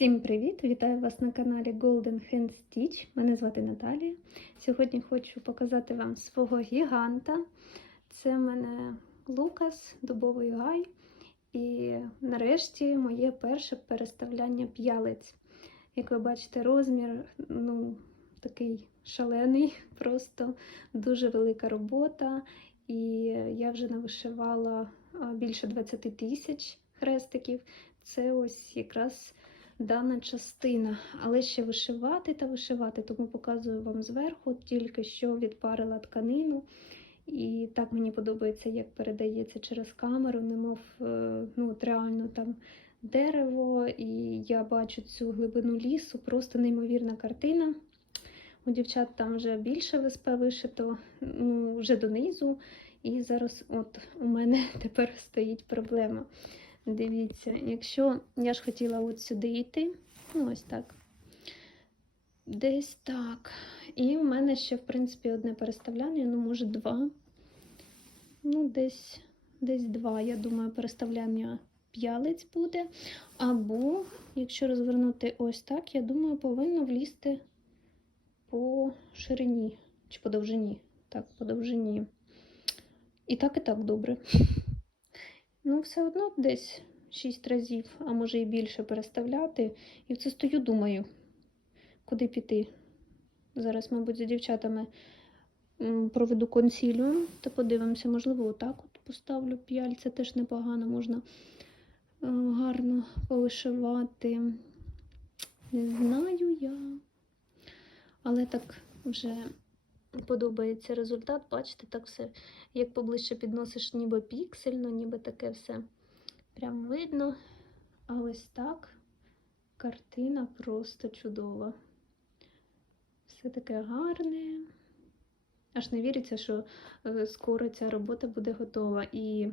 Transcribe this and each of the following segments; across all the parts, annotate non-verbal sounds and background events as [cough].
Всім привіт! Вітаю вас на каналі Golden Hand Stitch. Мене звати Наталія. Сьогодні хочу показати вам свого гіганта. Це в мене Лукас, дубовий гай. І нарешті моє перше переставляння п'ялиць. Як ви бачите, розмір ну, такий шалений, [laughs] просто дуже велика робота. І я вже навишивала більше 20 тисяч хрестиків. Це ось якраз дана частина, але ще вишивати та вишивати, тому показую вам зверху, тільки що відпарила тканину. І так мені подобається, як передається через камеру, немов е, ну, реально там дерево, і я бачу цю глибину лісу, просто неймовірна картина. У дівчат там вже більше ВСП вишито, ну, вже донизу. І зараз от у мене [laughs] тепер стоїть проблема. Дивіться, якщо я ж хотіла от сюди йти, ну ось так. Десь так. І в мене ще, в принципі, одне переставляння, ну, може, два. Ну, десь, десь два, я думаю, переставляння п'ялиць буде. Або, якщо розвернути ось так, я думаю, повинно влізти по ширині чи по довжині. Так, по довжині. І так, і так добре. Ну, все одно десь 6 разів, а може і більше переставляти. І це стою, думаю, куди піти. Зараз, мабуть, за дівчатами проведу консіліум та подивимося, можливо, отак от поставлю п'яльця, теж непогано, можна е, гарно повишивати. Не знаю я. Але так вже подобається результат. Бачите, так все, як поближче підносиш, ніби піксельно, ніби таке все прям видно. А ось так картина просто чудова. Все таке гарне. Аж не віриться, що е, скоро ця робота буде готова. І,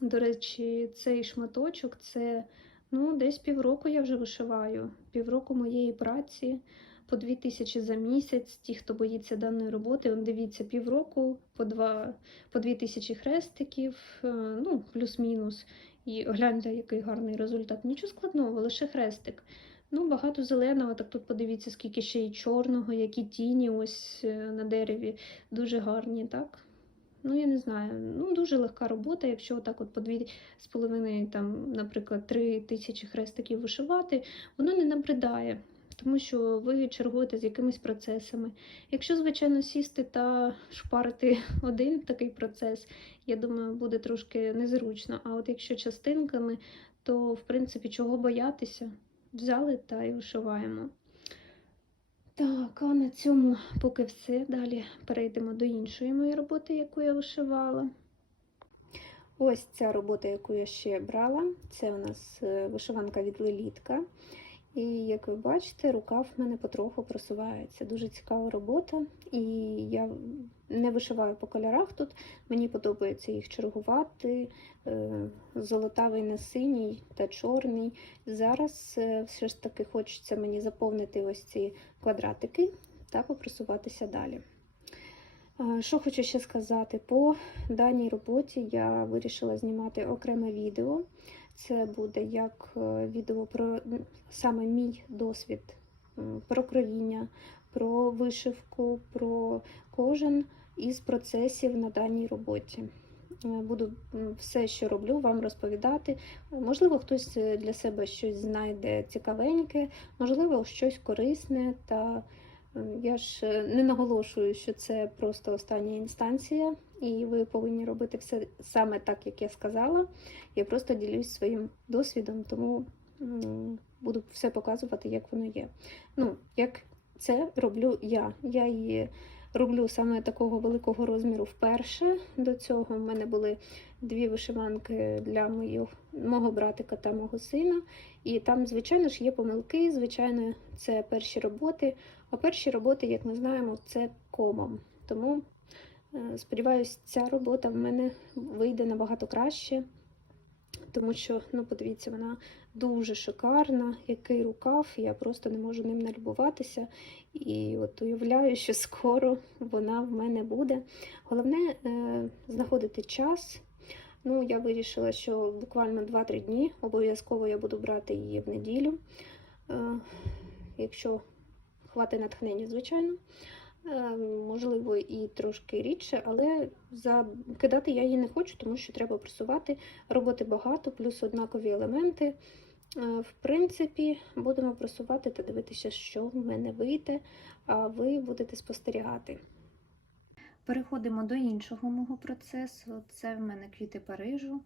до речі, цей шматочок це ну, десь півроку я вже вишиваю. Півроку моєї праці по 2 тисячі за місяць. Ті, хто боїться даної роботи, дивіться, півроку по 2 по 2 тисячі хрестиків, е, ну, плюс-мінус. І гляньте, який гарний результат. Нічого складного, лише хрестик. Ну, багато зеленого, так тут подивіться, скільки ще й чорного, які тіні ось е, на дереві. Дуже гарні, так? Ну, я не знаю. Ну, дуже легка робота, якщо отак от по дві з половиною, там, наприклад, три тисячі хрестиків вишивати, воно не набридає тому що ви чергуєте з якимись процесами. Якщо, звичайно, сісти та шпарити [laughs] один такий процес, я думаю, буде трошки незручно. А от якщо частинками, то в принципі чого боятися? Взяли та й вишиваємо. Так, а на цьому поки все. Далі перейдемо до іншої моєї роботи, яку я вишивала. Ось ця робота, яку я ще брала, це у нас е, вишиванка від Лелітка. І, як ви бачите, рукав в мене потроху просувається. Дуже цікава робота. І я не вишиваю по кольорах тут. Мені подобається їх чергувати. Е, золотавий на синій та чорний. Зараз е, все ж таки хочеться мені заповнити ось ці квадратики та попросуватися далі. Е, що хочу ще сказати, по даній роботі я вирішила знімати окреме відео. Це буде як е, відео про саме мій досвід, про кровіння, про вишивку, про кожен із процесів на даній роботі. Е, буду все, що роблю, вам розповідати. Можливо, хтось е, для себе щось знайде цікавеньке, можливо, щось корисне. Та я ж не наголошую, що це просто остання інстанція і ви повинні робити все саме так, як я сказала. Я просто ділюсь своїм досвідом, тому буду все показувати, як воно є. Ну, як це роблю я. Я її роблю саме такого великого розміру вперше. До цього в мене були дві вишиванки для моїх, мого братика та мого сина. І там, звичайно ж, є помилки, звичайно, це перші роботи. А перші роботи, як ми знаємо, це комом. Тому сподіваюсь, ця робота в мене вийде набагато краще, тому що, ну, подивіться, вона дуже шикарна, який рукав, я просто не можу ним налюбуватися. І от уявляю, що скоро вона в мене буде. Головне е, знаходити час. Ну, Я вирішила, що буквально 2-3 дні обов'язково я буду брати її в неділю. Е, Якщо хватить натхнення, звичайно. Е, Можливо, і трошки рідше, але закидати я її не хочу, тому що треба просувати. Роботи багато, плюс однакові елементи. Е, В принципі, будемо просувати та дивитися, що в мене вийде, а ви будете спостерігати. Переходимо до іншого мого процесу. Це в мене квіти Парижу.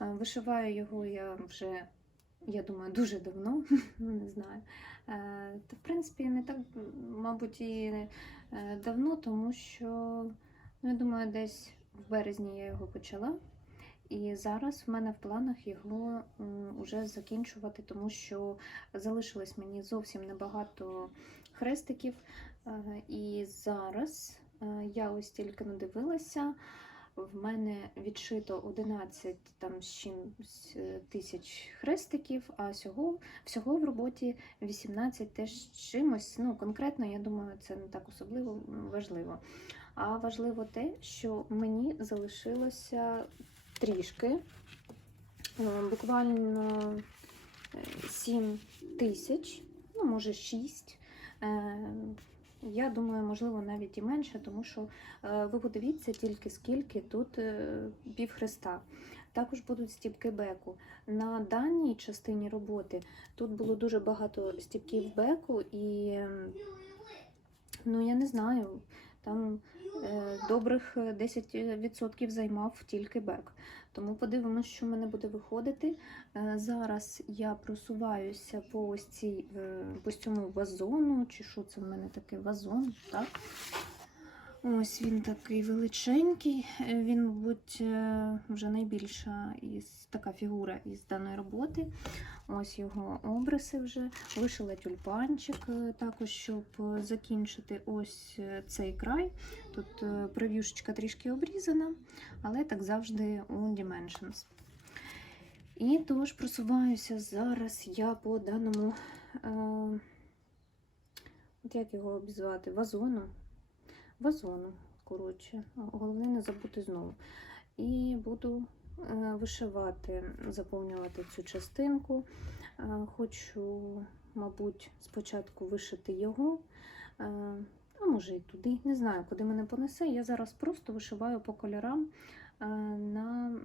Е, Вишиваю його я вже, я думаю, дуже давно, [laughs] ну не знаю. Е, Та, в принципі, не так, мабуть, і е, давно, тому що, ну, я думаю, десь в березні я його почала. І зараз в мене в планах його вже закінчувати, тому що залишилось мені зовсім небагато хрестиків. Е, І зараз я ось тільки надивилася. В мене відшито 11 там е, тисяч хрестиків, а всього, всього в роботі 18 теж чимось. Ну, конкретно, я думаю, це не так особливо важливо. А важливо те, що мені залишилося трішки, е, буквально 7 тисяч, ну, може 6. Я думаю, можливо, навіть і менше, тому що е, ви подивіться тільки скільки тут е, півхреста. Також будуть стіпки беку. На даній частині роботи тут було дуже багато стіпків беку, і ну я не знаю, там е, добрих 10% займав тільки бек. Тому подивимося, що в мене буде виходити. Е, Зараз я просуваюся по ось цій е, по цьому вазону, чи що це в мене таке вазон, так? Ось він такий величенький. Він, мабуть, е, вже найбільша із така фігура із даної роботи. Ось його обриси вже. Вишила тюльпанчик, е, також, щоб закінчити ось е, цей край. Тут прев'юшечка трішки обрізана, але так завжди у Dimensions. І тож просуваюся зараз я по даному, е, от як його обізвати, вазону. Вазону, коротше, головне не забути знову. І буду е, вишивати, заповнювати цю частинку. Е, хочу, мабуть, спочатку вишити його, е, а може і туди. Не знаю, куди мене понесе. Я зараз просто вишиваю по кольорам на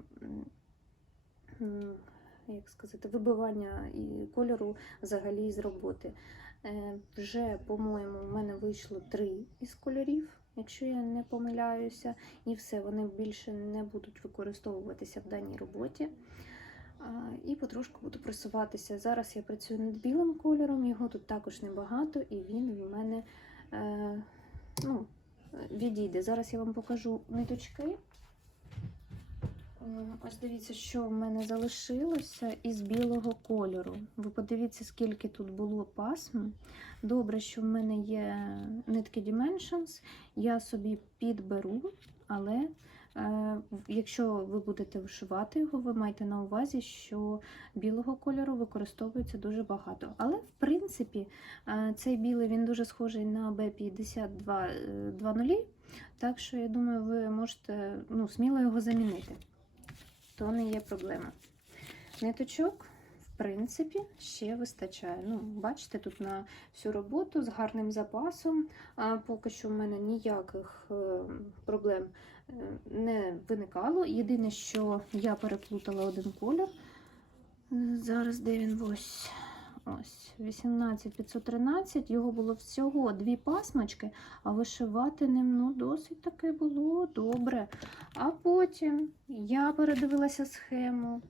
як сказати, вибивання і кольору взагалі з роботи. Вже, по-моєму, в мене вийшло три із кольорів, якщо я не помиляюся, і все, вони більше не будуть використовуватися в даній роботі. І потрошку буду просуватися. Зараз я працюю над білим кольором, його тут також небагато, і він в мене е, ну, відійде. Зараз я вам покажу ниточки. Е, Ось дивіться, що в мене залишилося із білого кольору. Ви подивіться, скільки тут було пасм. Добре, що в мене є нитки Dimensions. Я собі підберу, але е, якщо ви будете вишивати його, ви маєте на увазі, що білого кольору використовується дуже багато. Але, в принципі, е, цей білий він дуже схожий на B5220, так що я думаю, ви можете ну, сміло його замінити то не є проблема. Ниточок, в принципі, ще вистачає. Ну, бачите, тут на всю роботу з гарним запасом. А поки що в мене ніяких е, проблем е, не виникало. Єдине, що я переплутала один колір. Зараз де він ось. Ось 18513, його було всього дві пасмочки, а вишивати ним ну, досить таки було добре. А потім я передивилася схему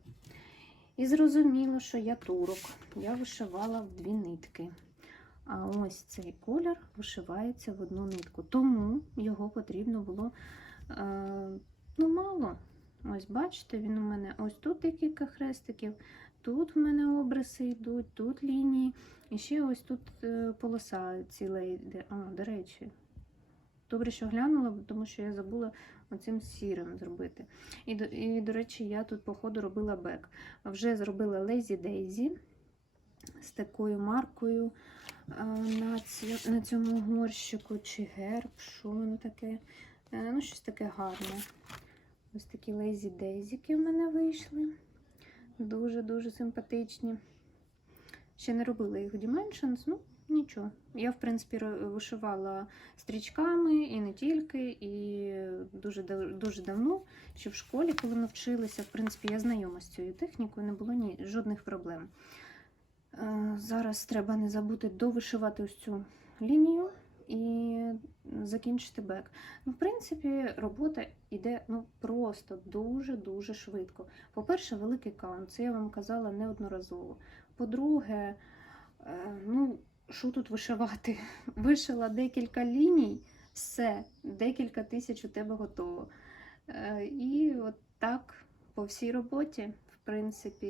і зрозуміла, що я турок. Я вишивала в дві нитки. А ось цей колір вишивається в одну нитку. Тому його потрібно було е, ну, мало. Ось, бачите, він у мене ось тут декілька хрестиків, тут в мене обриси йдуть, тут лінії. І ще ось тут е, полоса ціла йде. А, до речі, добре, що глянула, тому що я забула оцим сірим зробити. І, і, до речі, я тут, по ходу, робила бек. Вже зробила Lazy Daisy з такою маркою а, на, ці, на цьому горщику, чи герб, що воно таке. Е, Ну, щось таке гарне. Ось такі Lazy Daisy в мене вийшли. Дуже-дуже симпатичні. ще не робила їх Dimensions, ну нічого. Я, в принципі, вишивала стрічками і не тільки, і дуже, дуже давно, ще в школі, коли ми вчилися, в принципі, я знайома з цією технікою, не було ні, жодних проблем. Е, Зараз треба не забути довишивати ось цю лінію і закінчити бек. Ну, в принципі, робота йде ну, просто дуже-дуже швидко. По-перше, великий каунт, це я вам казала неодноразово. По-друге, е, ну, що тут вишивати? [laughs] Вишила декілька ліній, все, декілька тисяч у тебе готово. Е, І от так по всій роботі, в принципі,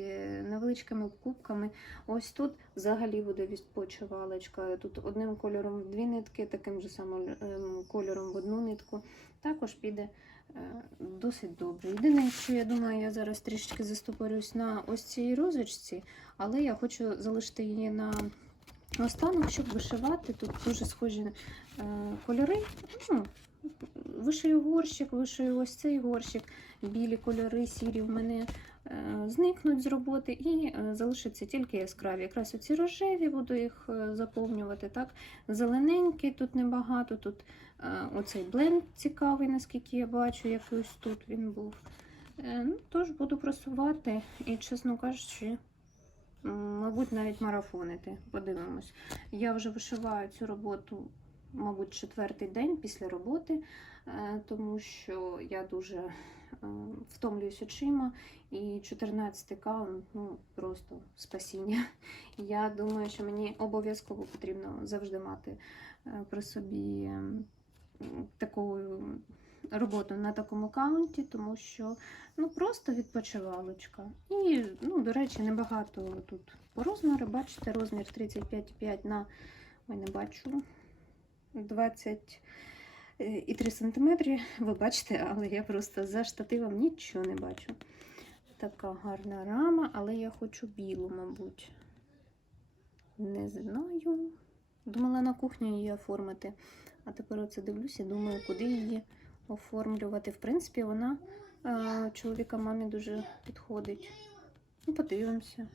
невеличкими кубками. Ось тут взагалі буде відпочивалочка. Тут одним кольором в дві нитки, таким же самим ем, кольором в одну нитку. Також піде е, досить добре. Єдине, що я думаю, я зараз трішечки застопорюсь на ось цій розочці, але я хочу залишити її на останок, щоб вишивати. Тут дуже схожі е, кольори. Ну, вишию горщик, вишию ось цей горщик, білі кольори, сірі в мене е, зникнуть з роботи і е, залишаться тільки яскраві. Якраз оці рожеві буду їх е, заповнювати. так. Зелененькі тут небагато, тут е, оцей бленд цікавий, наскільки я бачу, якийсь тут він був. Е, Ну, тож буду просувати і, чесно кажучи, мабуть, навіть марафонити. Подивимось. Я вже вишиваю цю роботу, мабуть, четвертий день після роботи, е, тому що я дуже е, втомлююсь очима, і 14 каунт ну, просто спасіння. Я думаю, що мені обов'язково потрібно завжди мати е, при собі таку роботу на такому каунті, тому що ну, просто відпочивалочка. І, ну, до речі, небагато тут по розміру. Бачите, розмір 35,5 на ой, не бачу. 20 і 3 см. Ви бачите, але я просто за штативом нічого не бачу. Така гарна рама, але я хочу білу, мабуть. Не знаю. Думала на кухню її оформити. А тепер оце дивлюся, думаю, куди її оформлювати. В принципі, вона е, чоловіка мамі дуже підходить. Ну, подивимося,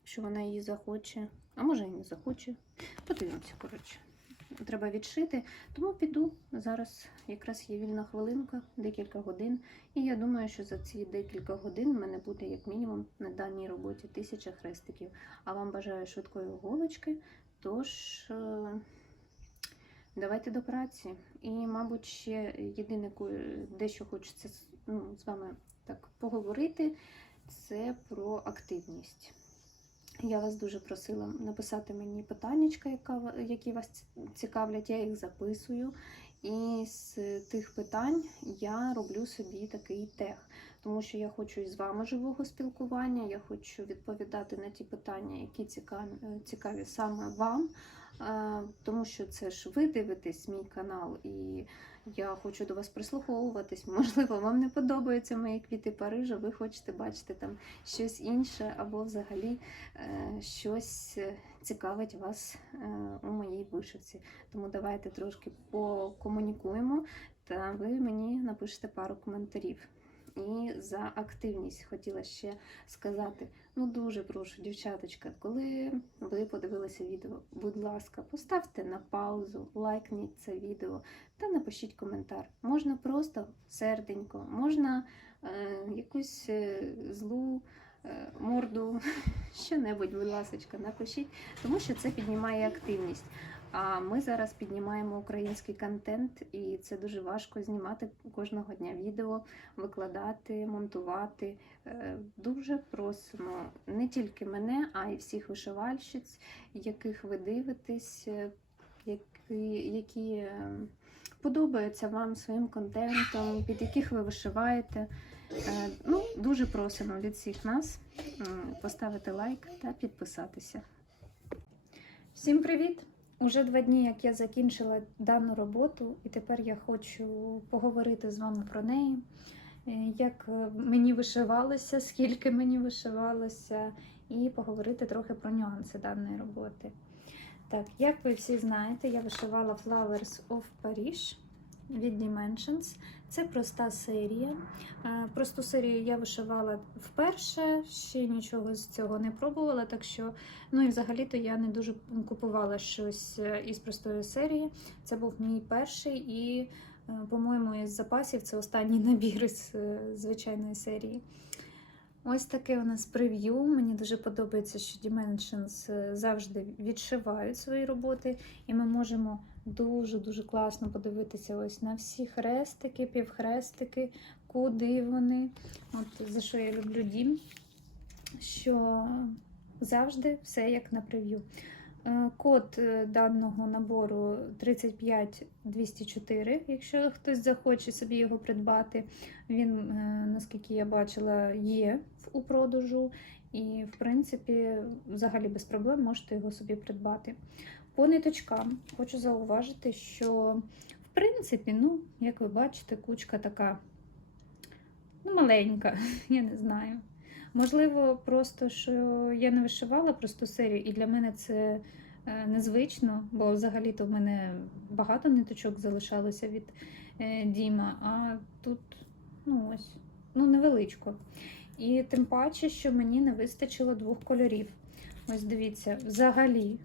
якщо вона її захоче. А може і не захоче. Подивимося, коротше. Треба відшити. Тому піду. Зараз якраз є вільна хвилинка, декілька годин. І я думаю, що за ці декілька годин в мене буде як мінімум на даній роботі тисяча хрестиків. А вам бажаю швидкої голочки. Тож е, давайте до праці. І, мабуть, ще єдине, дещо хочеться ну, з вами так поговорити, це про активність. Я вас дуже просила написати мені питаннячка, які вас цікавлять, я їх записую. І з тих питань я роблю собі такий тег, тому що я хочу із вами живого спілкування, я хочу відповідати на ті питання, які цікаві, цікаві саме вам, тому що це ж ви дивитесь мій канал, і я хочу до вас прислуховуватись. [laughs] Можливо, вам не подобаються мої квіти Парижа, ви хочете бачити там щось інше, або взагалі е, щось е, цікавить вас е, у моїй вишивці. Тому давайте трошки покомунікуємо, та ви мені напишете пару коментарів. І за активність хотіла ще сказати: ну дуже прошу, дівчаточка, коли ви подивилися відео, будь ласка, поставте на паузу, лайкніть це відео та напишіть коментар. Можна просто серденько, можна е, якусь е, злу е, морду, [laughs] що-небудь, будь ласка, напишіть, тому що це піднімає активність. А ми зараз піднімаємо український контент, і це дуже важко знімати кожного дня відео, викладати, монтувати. Е, Дуже просимо не тільки мене, а й всіх вишивальщиць, яких ви дивитесь, е, які, які е, подобаються вам своїм контентом, під яких ви вишиваєте. Ну, дуже просимо від всіх нас поставити лайк та підписатися. Всім привіт! Уже два дні, як я закінчила дану роботу, і тепер я хочу поговорити з вами про неї. Е, Як е, мені вишивалося, скільки мені вишивалося, і поговорити трохи про нюанси даної роботи. Так, як ви всі знаєте, я вишивала Flowers of Paris. від Dimensions. Це проста серія. Е, Просту серію я вишивала вперше, ще нічого з цього не пробувала, так що, ну і взагалі-то я не дуже купувала щось е, із простої серії. Це був мій перший і, е, по-моєму, із запасів це останній [laughs] набір е, звичайної серії. Ось таке у нас прев'ю. Мені дуже подобається, що Dimensions завжди відшивають свої роботи, і ми можемо дуже-дуже класно подивитися ось на всі хрестики, півхрестики, куди вони. От за що я люблю дім, що завжди все як на прев'ю. Е, Код е, даного набору 35204, якщо хтось захоче собі його придбати. Він, е, наскільки я бачила, є у продажу, і, в принципі, взагалі без проблем можете його собі придбати. По ниточкам хочу зауважити, що, в принципі, ну, як ви бачите, кучка така ну, маленька, [laughs] я не знаю. Можливо, просто що я не вишивала просту серію, і для мене це е, незвично, бо взагалі-то в мене багато ниточок залишалося від е, Діма, а тут, ну ось, ну невеличко. І тим паче, що мені не вистачило двох кольорів. Ось дивіться, взагалі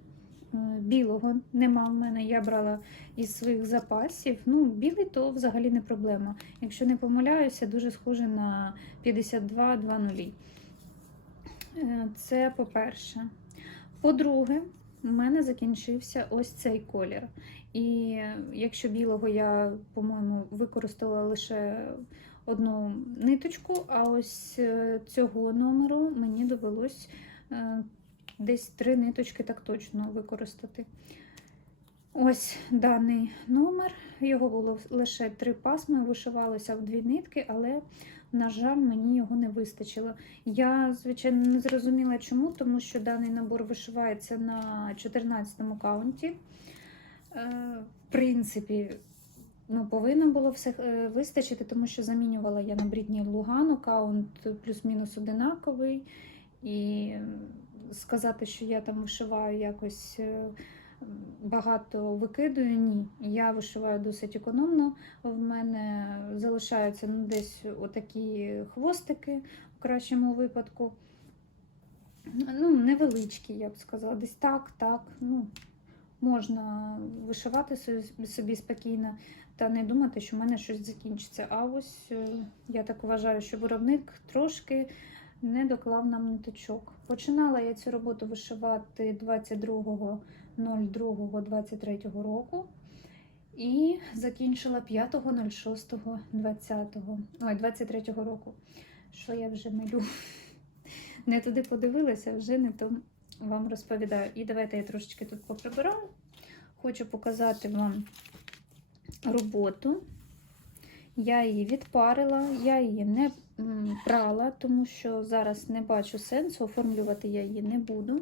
білого нема в мене. Я брала із своїх запасів. Ну, білий то взагалі не проблема. Якщо не помиляюся, дуже схоже на 52-2.0. Е, Це по-перше. По-друге, в мене закінчився ось цей колір. І якщо білого я, по-моєму, використала лише одну ниточку, а ось е, цього номеру мені довелось е, десь три ниточки так точно використати. Ось даний номер. Його було лише три пасми, вишивалося в дві нитки, але, на жаль, мені його не вистачило. Я, звичайно, не зрозуміла чому, тому що даний набор вишивається на 14 му каунті. Е, В принципі, ну, повинно було все е, вистачити, тому що замінювала я на Брітні Лугану, каунт плюс-мінус одинаковий. І сказати, що я там вишиваю якось е, багато викидую, ні. Я вишиваю досить економно. В мене залишаються ну, десь отакі хвостики в кращому випадку. Ну, невеличкі, я б сказала. Десь так, так. Ну, можна вишивати собі- спокійно та не думати, що в мене щось закінчиться. А ось е, я так вважаю, що виробник трошки не доклав нам ниточок. Починала я цю роботу вишивати 22.02.23 року і закінчила 5.06.20. Ой, 23 року. Що я вже милю? [laughs] Не туди подивилася, вже не то вам розповідаю. І давайте я трошечки тут поприбираю. Хочу показати вам роботу. Я її відпарила, я її не прала, тому що зараз не бачу сенсу, оформлювати я її не буду.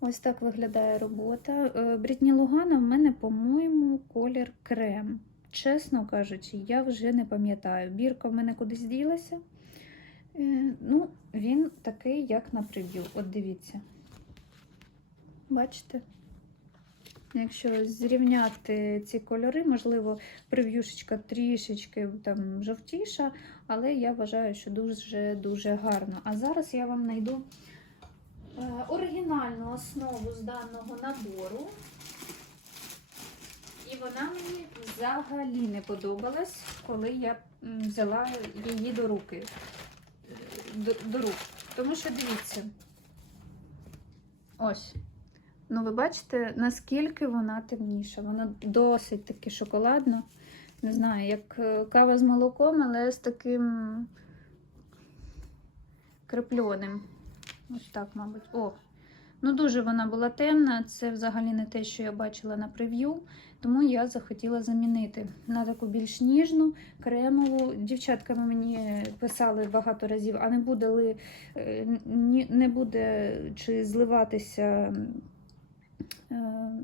Ось так виглядає робота. Е, Брітні Лугана в мене, по-моєму, колір крем. Чесно кажучи, я вже не пам'ятаю. Бірка в мене кудись ділася. Е, Ну, він такий, як на прев'ю. От дивіться. Бачите? Якщо зрівняти ці кольори, можливо, прев'юшечка трішечки там жовтіша, але я вважаю, що дуже-дуже гарно. А зараз я вам знайду е, оригінальну основу з даного набору. І вона мені взагалі не подобалась, коли я взяла її до руки. Е, До, до рук. Тому що дивіться. Ось. Ну, ви бачите, наскільки вона темніша. Вона досить таки шоколадна. Не знаю, як е, кава з молоком, але з таким крепльоним. Ось так, мабуть. О, ну дуже вона була темна. Це взагалі не те, що я бачила на прев'ю. Тому я захотіла замінити на таку більш ніжну, кремову. Дівчатка мені писали багато разів, а не буде ли е, не буде чи зливатися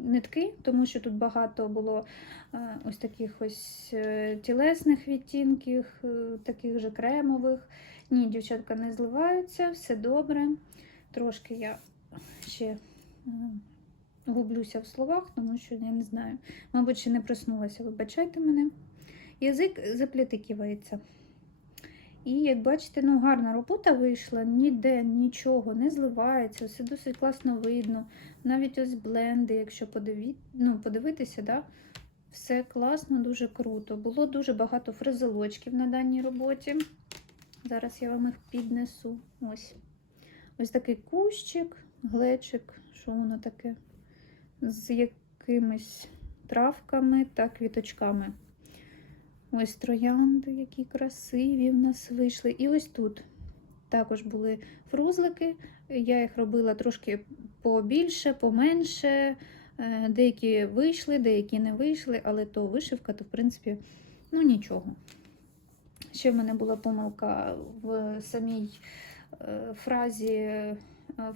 нитки, тому що тут багато було е, ось таких ось е, тілесних відтінків, е, таких же кремових. Ні, дівчатка не зливаються, все добре. Трошки я ще е, гублюся в словах, тому що я не знаю. Мабуть, ще не проснулася, вибачайте мене. Язик заплітиківається. І як бачите, ну гарна робота вийшла, ніде нічого не зливається, все досить класно видно. Навіть ось бленди, якщо подиві... ну, подивитися, да, все класно, дуже круто. Було дуже багато фрезелочків на даній роботі. Зараз я вам їх піднесу. Ось. Ось такий кущик, глечик, що воно таке, з якимись травками та квіточками. Ось троянди, які красиві в нас вийшли. І ось тут також були фрузлики. Я їх робила трошки побільше, поменше. Е, Деякі вийшли, деякі не вийшли, але то вишивка, то в принципі, ну нічого. Ще в мене була помилка в самій е, фразі е,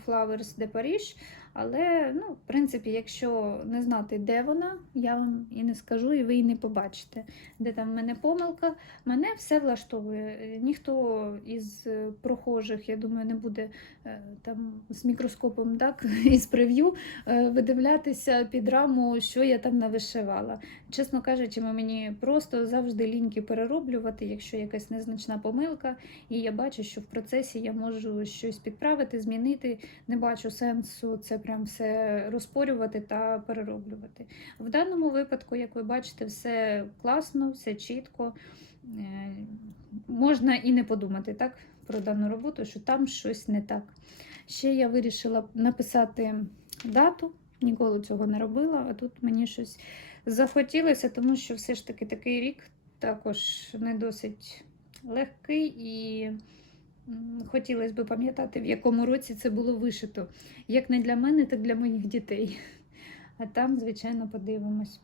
Flowers de Paris, але, ну, в принципі, якщо не знати, де вона, я вам і не скажу, і ви її не побачите, де там в мене помилка. Мене все влаштовує. Ніхто із е, прохожих, я думаю, не буде е, там з мікроскопом, так, [laughs] із прев'ю е, видивлятися під раму, що я там навишивала. Чесно кажучи, мені просто завжди ліньки перероблювати, якщо якась незначна помилка, і я бачу, що в процесі я можу щось підправити, змінити. Не бачу сенсу це прям все розпорювати та перероблювати. В даному випадку, як ви бачите, все класно, все чітко. Е, Можна і не подумати так про дану роботу, що там щось не так. Ще я вирішила написати дату, ніколи цього не робила, а тут мені щось захотілося, тому що все ж таки такий рік також не досить легкий і хотілося б пам'ятати, в якому році це було вишито. Як не для мене, так для моїх дітей. А там, звичайно, подивимось.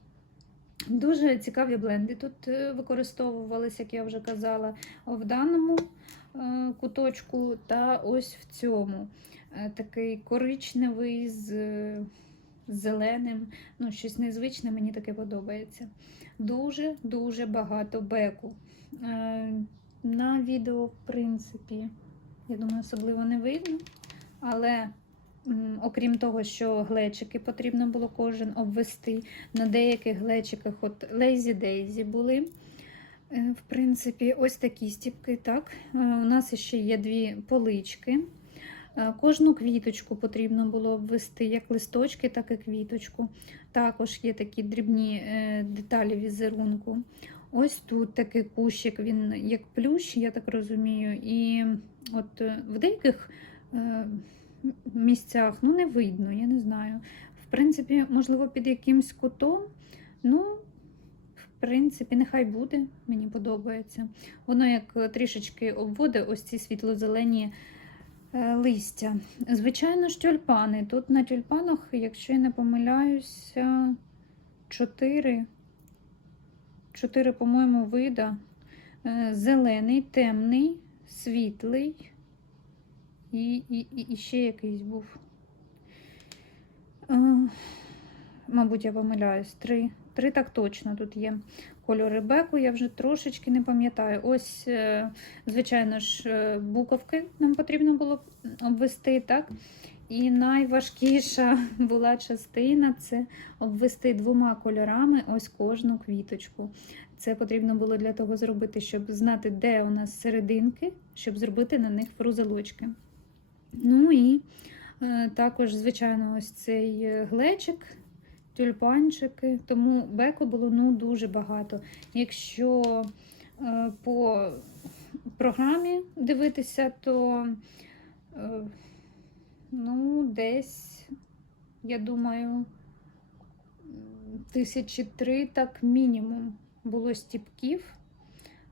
Дуже цікаві бленди тут е, використовувалися, як я вже казала, в даному е, куточку та ось в цьому. Е, Такий коричневий з зеленим, ну, щось незвичне, мені таке подобається. Дуже-дуже багато беку. На відео, в принципі, я думаю, особливо не видно, але. Окрім того, що глечики потрібно було кожен обвести, на деяких глечиках, от Lazy Daisy були. Е, В принципі, ось такі стіпки. Так. Е, У нас ще є дві полички. Е, Кожну квіточку потрібно було обвести, як листочки, так і квіточку. Також є такі дрібні деталі візерунку. Ось тут такий кущик, він як плющ, я так розумію. І от е, в деяких е, місцях ну, не видно, я не знаю. В принципі, можливо, під якимсь кутом. Ну, в принципі, нехай буде, мені подобається. Воно як трішечки обводить ось ці світло-зелені е, листя. Звичайно ж, тюльпани. Тут на тюльпанах, якщо я не помиляюся, чотири, чотири, по-моєму, вида. Е, Зелений, темний, світлий і, і, і, ще якийсь був. Е, Мабуть, я помиляюсь. Три. Три так точно тут є. Кольори беку, я вже трошечки не пам'ятаю. Ось, е, звичайно ж, буковки нам потрібно було обвести, так? І найважкіша [laughs] була частина це обвести двома кольорами ось кожну квіточку. Це потрібно було для того зробити, щоб знати, де у нас серединки, щоб зробити на них фрузелочки. Ну і е, також, звичайно, ось цей е, глечик, тюльпанчики, тому беку було ну, дуже багато. Якщо е, по програмі дивитися, то е, ну, десь, я думаю, тисячі три, так мінімум, було стіпків.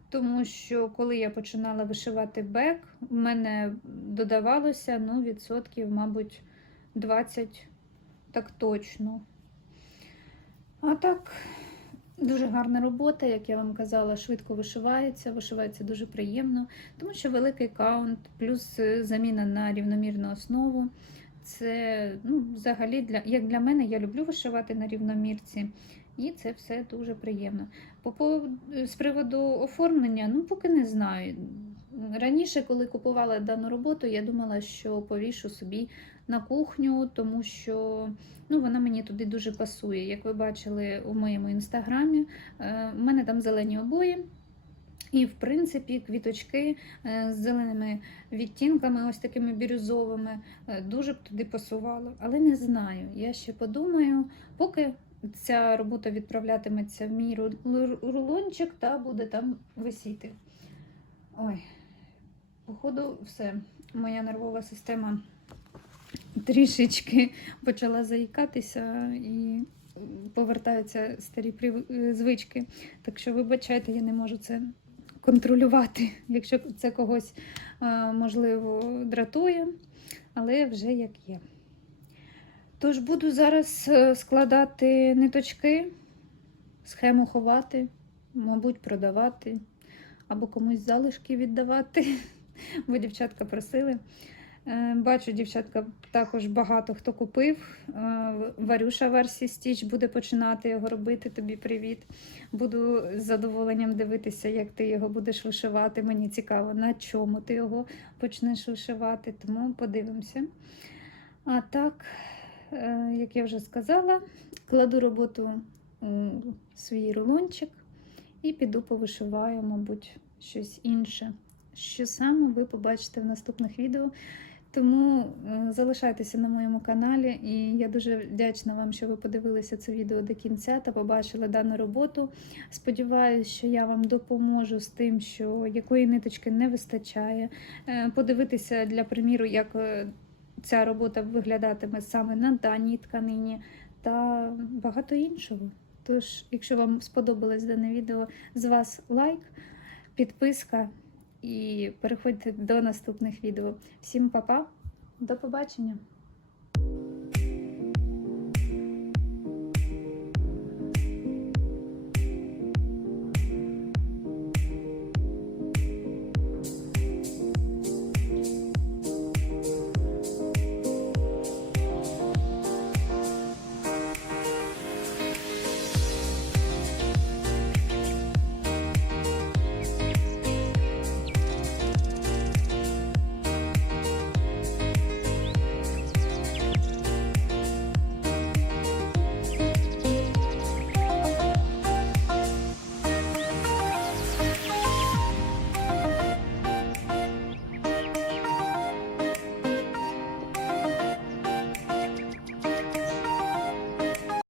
Тому що коли я починала вишивати бек, в мене додавалося ну, відсотків, мабуть, 20 так точно. А так, дуже гарна робота, як я вам казала, швидко вишивається, вишивається дуже приємно, тому що великий каунт, плюс е, заміна на рівномірну основу. Це ну, взагалі для як для мене, я люблю вишивати на рівномірці, і це все дуже приємно. По поводу- з приводу оформлення, ну поки не знаю. Раніше, коли купувала дану роботу, я думала, що повішу собі на кухню, тому що ну, вона мені туди дуже пасує. Як ви бачили у моєму інстаграмі, е, у мене там зелені обої. І, в принципі, квіточки е, з зеленими відтінками, ось такими бірюзовими, е, дуже б туди пасувало. Але не знаю. Я ще подумаю, поки ця робота відправлятиметься в мій ру- ру- рулончик та буде там висіти. Ой, походу, все. Моя нервова система трішечки почала заїкатися і повертаються старі е, звички. Так що, вибачайте, я не можу це контролювати, [laughs] якщо це когось, можливо, дратує, але вже як є. Тож буду зараз е, складати ниточки, схему ховати, мабуть, продавати або комусь залишки віддавати, [laughs] бо дівчатка просили. Е, Бачу, дівчатка також багато хто купив. Е, Варюша версії Стіч буде починати його робити. Тобі привіт. Буду з задоволенням дивитися, як ти його будеш вишивати. Мені цікаво, на чому ти його почнеш вишивати, тому подивимося. А так, е, як я вже сказала, кладу роботу у свій рулончик і піду повишиваю, мабуть, щось інше. Що саме ви побачите в наступних відео. Тому е, залишайтеся на моєму каналі, і я дуже вдячна вам, що ви подивилися це відео до кінця та побачили дану роботу. Сподіваюсь, що я вам допоможу з тим, що якої ниточки не вистачає. Е, Подивитися для приміру, як е, ця робота виглядатиме саме на даній тканині та багато іншого. Тож, якщо вам сподобалось дане відео, з вас лайк, підписка і переходьте до наступних відео. Всім па-па, до побачення!